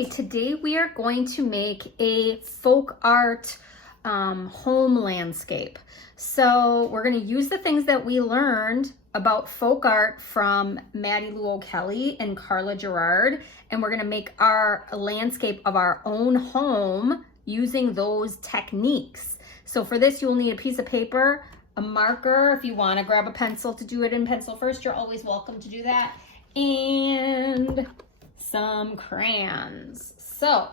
Okay, today we are going to make a folk art home landscape. So we're going to use the things that we learned about folk art from Maddie Lou O'Kelly and Carla Gerard, and we're going to make our landscape of our own home using those techniques. So for this, you'll need a piece of paper, a marker. If you want to grab a pencil to do it in pencil first, you're always welcome to do that, and some crayons. So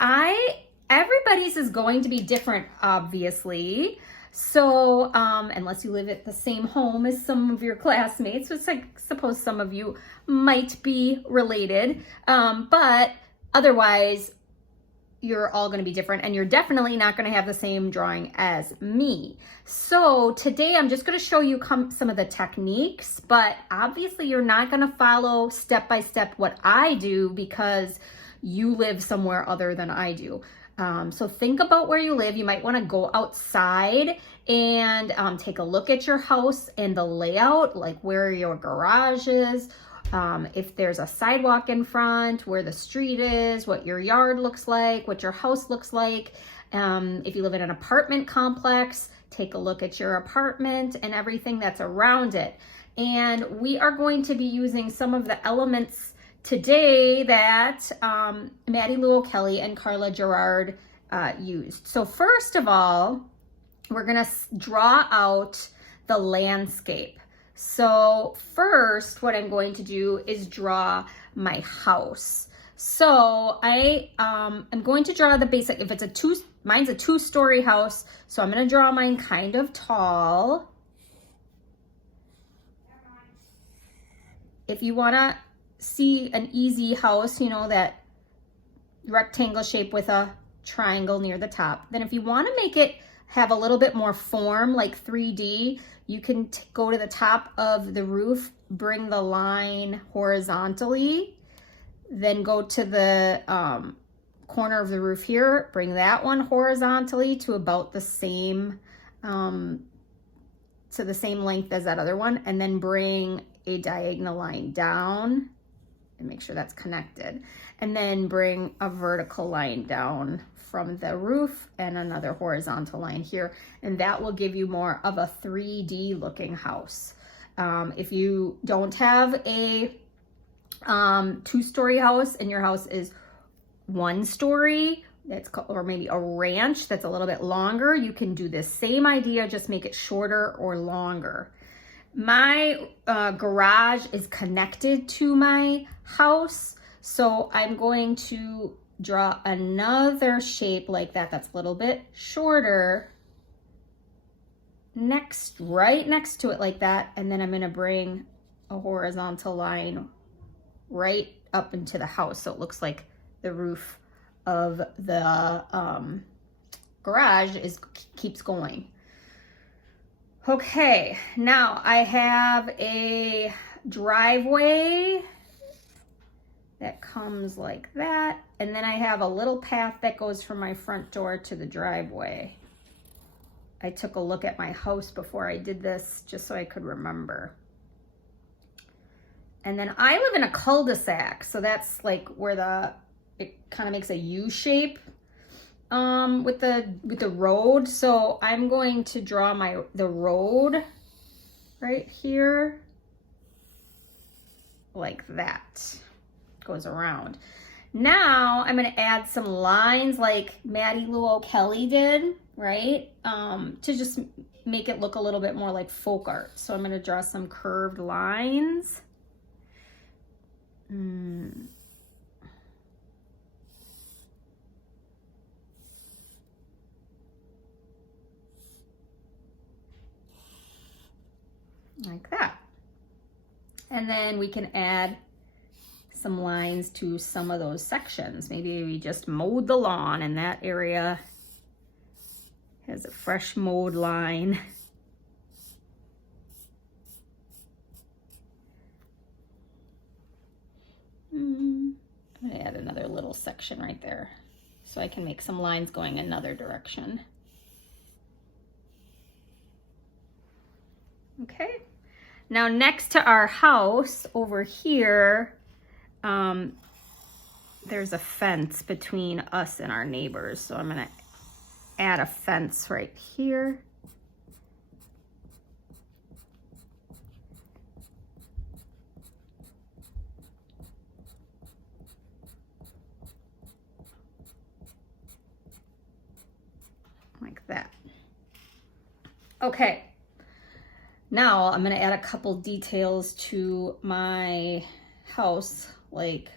everybody's is going to be different, obviously. So unless you live at the same home as some of your classmates, which I suppose some of you might be related, but otherwise you're all going to be different, and you're definitely not going to have the same drawing as me. So today I'm just going to show you some of the techniques, but obviously you're not going to follow step by step what I do because you live somewhere other than I do. So think about where you live. You might want to go outside and take a look at your house and the layout, like where your garage is, if there's a sidewalk in front, where the street is, what your yard looks like, what your house looks like. If you live in an apartment complex, take a look at your apartment and everything that's around it. And we are going to be using some of the elements today that Maddie Lou O'Kelly and Carla Gerard used. So first of all, we're gonna draw out the landscape. So first, what I'm going to do is draw my house. So I'm going to draw the basic. If it's mine's a two-story house, so I'm gonna draw mine kind of tall. If you wanna see an easy house, you know, that rectangle shape with a triangle near the top, then if you wanna make it have a little bit more form, like 3D, you can go to the top of the roof, bring the line horizontally, then go to the corner of the roof here, bring that one horizontally to about the same, to the same length as that other one, and then bring a diagonal line down and make sure that's connected. And then bring a vertical line down from the roof and another horizontal line here. And that will give you more of a 3D looking house. If you don't have a two-story house and your house is one story, or maybe a ranch that's a little bit longer, you can do this same idea, just make it shorter or longer. My garage is connected to my house, so I'm going to draw another shape like that that's a little bit shorter right next to it like that, and then I'm going to bring a horizontal line right up into the house so it looks like the roof of the garage keeps going. Okay, now I have a driveway that comes like that, and then I have a little path that goes from my front door to the driveway. I took a look at my house before I did this just so I could remember. And then I live in a cul-de-sac, so that's like where it kind of makes a U shape with the road. So I'm going to draw the road right here like that. Goes around. Now I'm going to add some lines like Maddie Lou O'Kelly did, right? To just make it look a little bit more like folk art. So I'm going to draw some curved lines. Like that. And then we can add some lines to some of those sections. Maybe we just mowed the lawn and that area has a fresh mowed line. I'm gonna add another little section right there so I can make some lines going another direction. Okay, now next to our house over here, there's a fence between us and our neighbors. So I'm gonna add a fence right here. Like that. Okay, now I'm gonna add a couple details to my house, like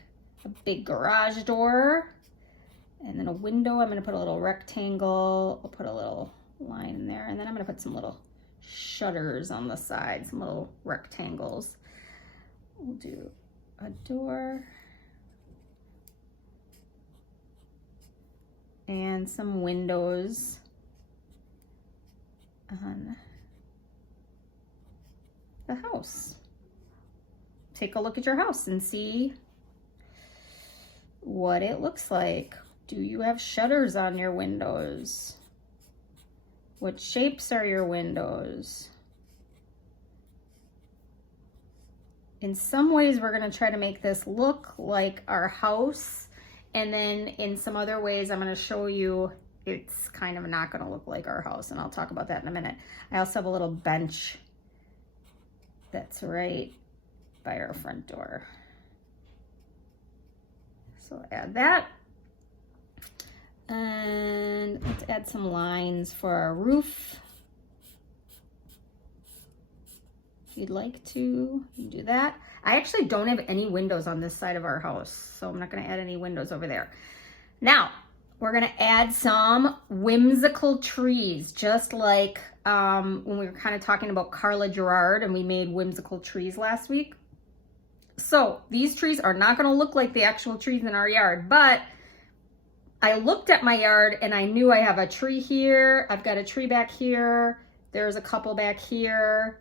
a big garage door and then a window. I'm gonna put a little rectangle, I'll put a little line in there, and then I'm gonna put some little shutters on the side, some little rectangles. We'll do a door and some windows on the house. Take a look at your house and see what it looks like. Do you have shutters on your windows? What shapes are your windows? In some ways, we're gonna try to make this look like our house. And then in some other ways, I'm gonna show you it's kind of not gonna look like our house, and I'll talk about that in a minute. I also have a little bench that's right by our front door. So add that. And let's add some lines for our roof. If you'd like to, you can do that. I actually don't have any windows on this side of our house, so I'm not gonna add any windows over there. Now, we're gonna add some whimsical trees, just like when we were kind of talking about Carla Gerard and we made whimsical trees last week. So these trees are not gonna look like the actual trees in our yard, but I looked at my yard and I knew I have a tree here, I've got a tree back here, there's a couple back here,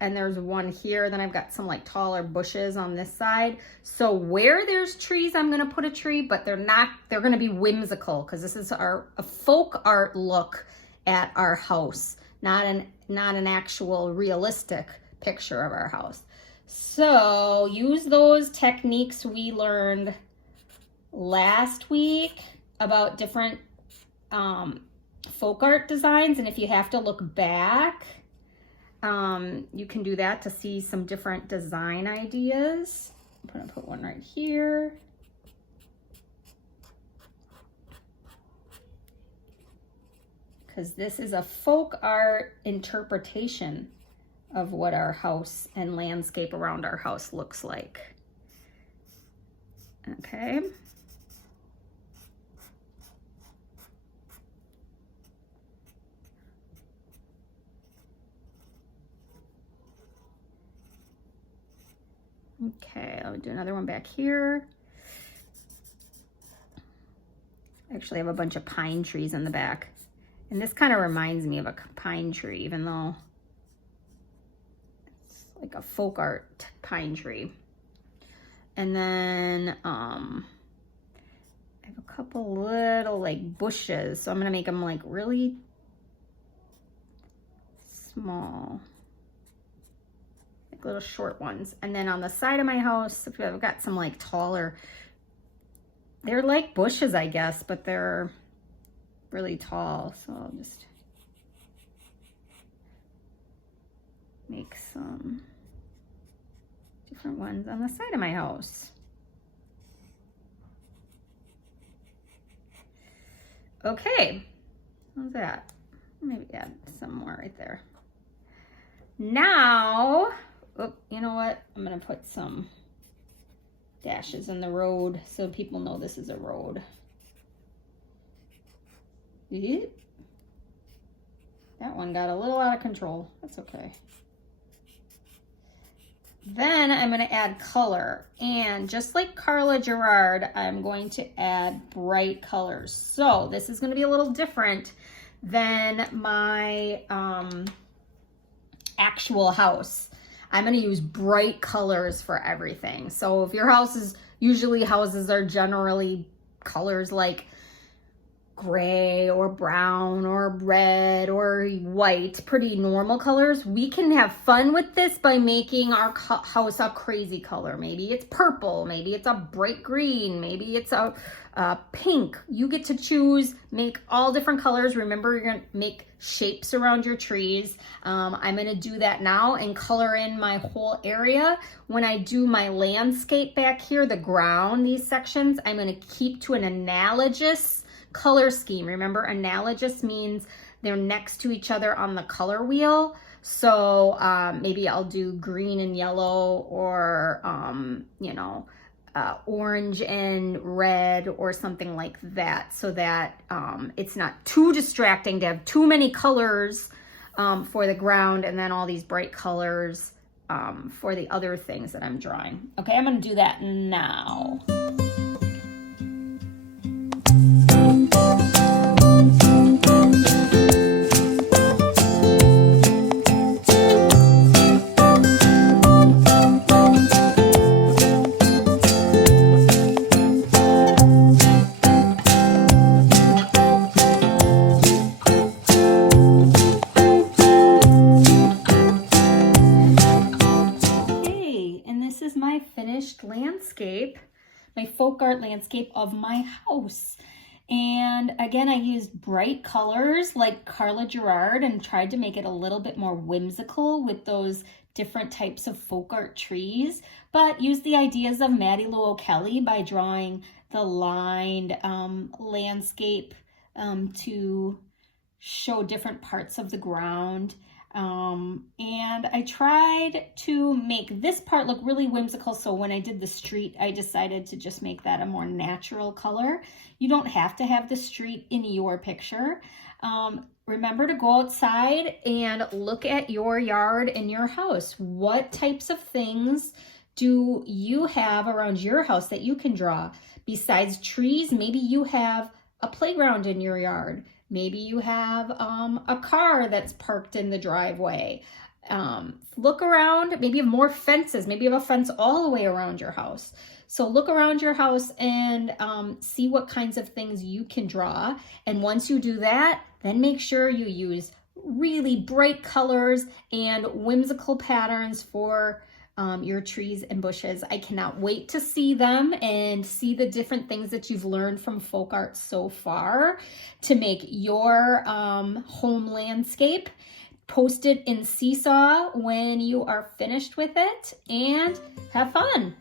and there's one here. Then I've got some like taller bushes on this side. So where there's trees, I'm gonna put a tree, but they're gonna be whimsical because this is a folk art look at our house, not an actual realistic picture of our house. So use those techniques we learned last week about different folk art designs. And if you have to look back, you can do that to see some different design ideas. I'm gonna put one right here. Because this is a folk art interpretation of what our house and landscape around our house looks like. Okay. Okay, I'll do another one back here. I actually have a bunch of pine trees in the back. And this kind of reminds me of a pine tree, even though it's like a folk art pine tree. And then I have a couple little like bushes. So I'm gonna make them like really small. Little short ones. And then on the side of my house, I've got some like taller, they're like bushes, I guess, but they're really tall. So I'll just make some different ones on the side of my house. Okay, how's that? Maybe add some more right there. Now, oh, you know what? I'm gonna put some dashes in the road so people know this is a road. That one got a little out of control. That's okay. Then I'm gonna add color. And just like Carla Gerard, I'm going to add bright colors. So this is gonna be a little different than my actual house. I'm gonna use bright colors for everything. So if your house is, usually houses are generally colors like gray or brown or red or white, pretty normal colors, we can have fun with this by making our house a crazy color. Maybe it's purple, maybe it's a bright green, maybe it's a pink. You get to choose, make all different colors. Remember, you're gonna make shapes around your trees. I'm gonna do that now and color in my whole area. When I do my landscape back here, the ground, these sections, I'm gonna keep to an analogous color scheme. Remember, analogous means they're next to each other on the color wheel. So maybe I'll do green and yellow, or orange and red, or something like that, so that it's not too distracting to have too many colors for the ground and then all these bright colors for the other things that I'm drawing. Okay, I'm going to do that now. Landscape, my folk art landscape of my house. And again, I used bright colors like Carla Gerard and tried to make it a little bit more whimsical with those different types of folk art trees, but used the ideas of Maddie Lou O'Kelly by drawing the lined landscape to show different parts of the ground. And I tried to make this part look really whimsical, so when I did the street, I decided to just make that a more natural color. You don't have to have the street in your picture. Remember to go outside and look at your yard and your house. What types of things do you have around your house that you can draw? Besides trees, maybe you have a playground in your yard. Maybe you have a car that's parked in the driveway. Look around, maybe you have more fences. Maybe you have a fence all the way around your house. So look around your house and see what kinds of things you can draw. And once you do that, then make sure you use really bright colors and whimsical patterns for your trees and bushes. I cannot wait to see them and see the different things that you've learned from folk art so far to make your home landscape. Post it in Seesaw when you are finished with it, and have fun.